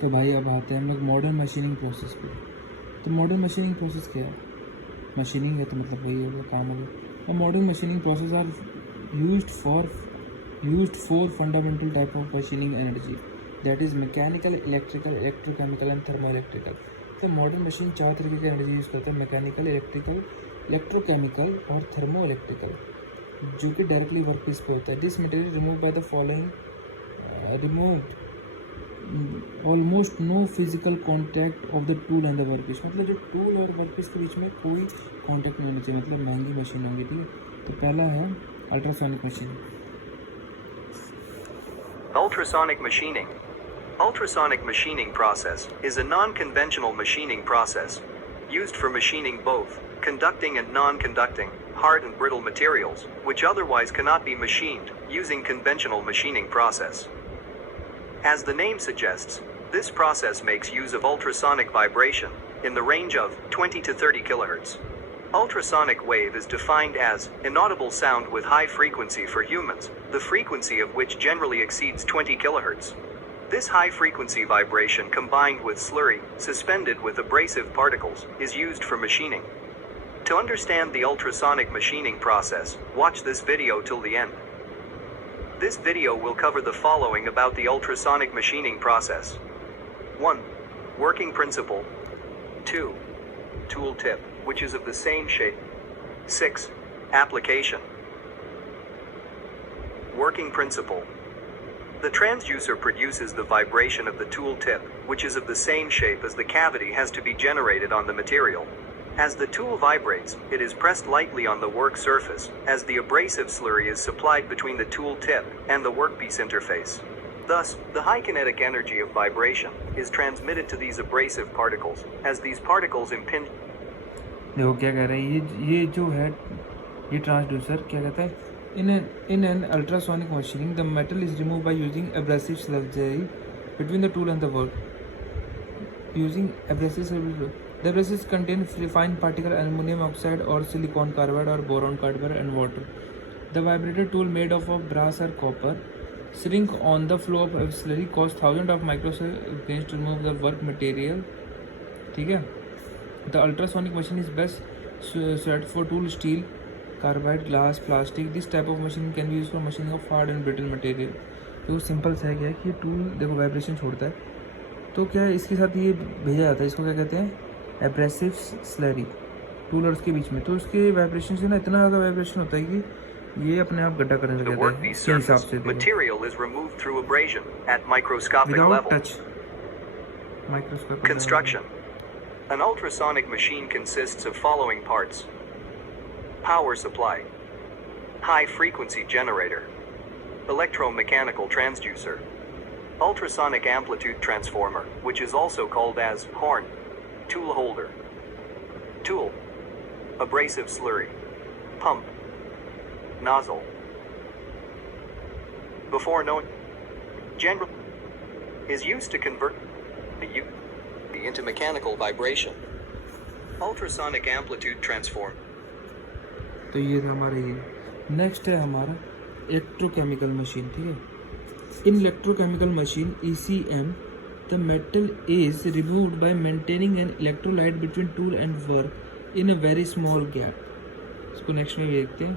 तो भाई अब आते हैं हम लोग मॉडर्न मशीनिंग प्रोसेस पे। तो मॉडर्न मशीनिंग प्रोसेस क्या है? मशीनिंग है तो मतलब वही होगा, काम होगा। और modern machining process are used for fundamental type of machining energy, that is mechanical, electrical, electrochemical and thermoelectrical। तो मॉडर्न मशीन चार तरीके की एनर्जी यूज़ करते हैं, मैकेनिकल, इलेक्ट्रिकल, इलेक्ट्रोकेमिकल और थर्मो इलेक्ट्रिकल, जो कि डायरेक्टली वर्क पीस पे होता है। This material remove by the following removed almost no physical contact of the tool and the work piece. मतलब जो टूल और वर्क पीस के बीच में कोई कॉन्टैक्ट नहीं होना चाहिए, मतलब महंगी मशीन होंगी, ठीक है। तो पहला है ultrasonic machine. Ultrasonic machining. Ultrasonic machining process is a non-conventional machining process used for machining both conducting and non-conducting, hard and brittle materials, which otherwise cannot be machined using conventional machining process. As the name suggests, this process makes use of ultrasonic vibration in the range of 20 to 30 kHz. Ultrasonic wave is defined as inaudible sound with high frequency for humans, the frequency of which generally exceeds 20 kHz. This high frequency vibration combined with slurry, suspended with abrasive particles, is used for machining. To understand the ultrasonic machining process, watch this video till the end. This video will cover the following about the ultrasonic machining process. 1. Working principle. 2. Tool tip, which is of the same shape. 6. Application. Working principle. The transducer produces the vibration of the tool tip, which is of the same shape as the cavity has to be generated on the material. As the tool vibrates, it is pressed lightly on the work surface, as the abrasive slurry is supplied between the tool tip and the workpiece interface. Thus, the high kinetic energy of vibration is transmitted to these abrasive particles, as these particles impinge. देखो क्या कह रहे हैं, ये जो है ये transducer क्या कहता है, in an ultrasonic machining the metal is removed by using abrasive slurry between the tool and the work. Using abrasive slurry, the abrasives contain fine particle aluminum oxide or silicon carbide or boron carbide and water. The vibrator tool made of brass or copper shrink on the flow of slurry, cost thousands of microseconds to remove the work material, ठीक है। The ultrasonic machine is best suited for tool steel, carbide, glass, plastic. This type of machine can be used for machining of hard and brittle material। तो simple सा है क्या है कि tool देखो vibration छोड़ता है, तो क्या है इसके साथ ये भेजा जाता है, इसको क्या कहते हैं, एब्रेसिव स्लरी, टूल और उसके बीच में। तो उसके वाइब्रेशन से ना इतना ज़्यादा वाइब्रेशन होता है कि ये अपने आप गड्ढा करने लग जाता है। इस हिसाब से without touch microscope. Construction. An ultrasonic machine consists of following parts. Power supply. High frequency generator. Electromechanical transducer. Ultrasonic amplitude transformer, which is also called as horn. Tool holder. Tool. Abrasive slurry. Pump. Nozzle. Before knowing, general is used to convert the U into mechanical vibration. Ultrasonic amplitude transform. तो ये था हमारा ये। Next है हमारा electrochemical machine, ठीक है। In electrochemical machine ECM the metal is removed by maintaining an electrolyte between tool and work in a very small gap. इसको नेक्स्ट में देखते हैं।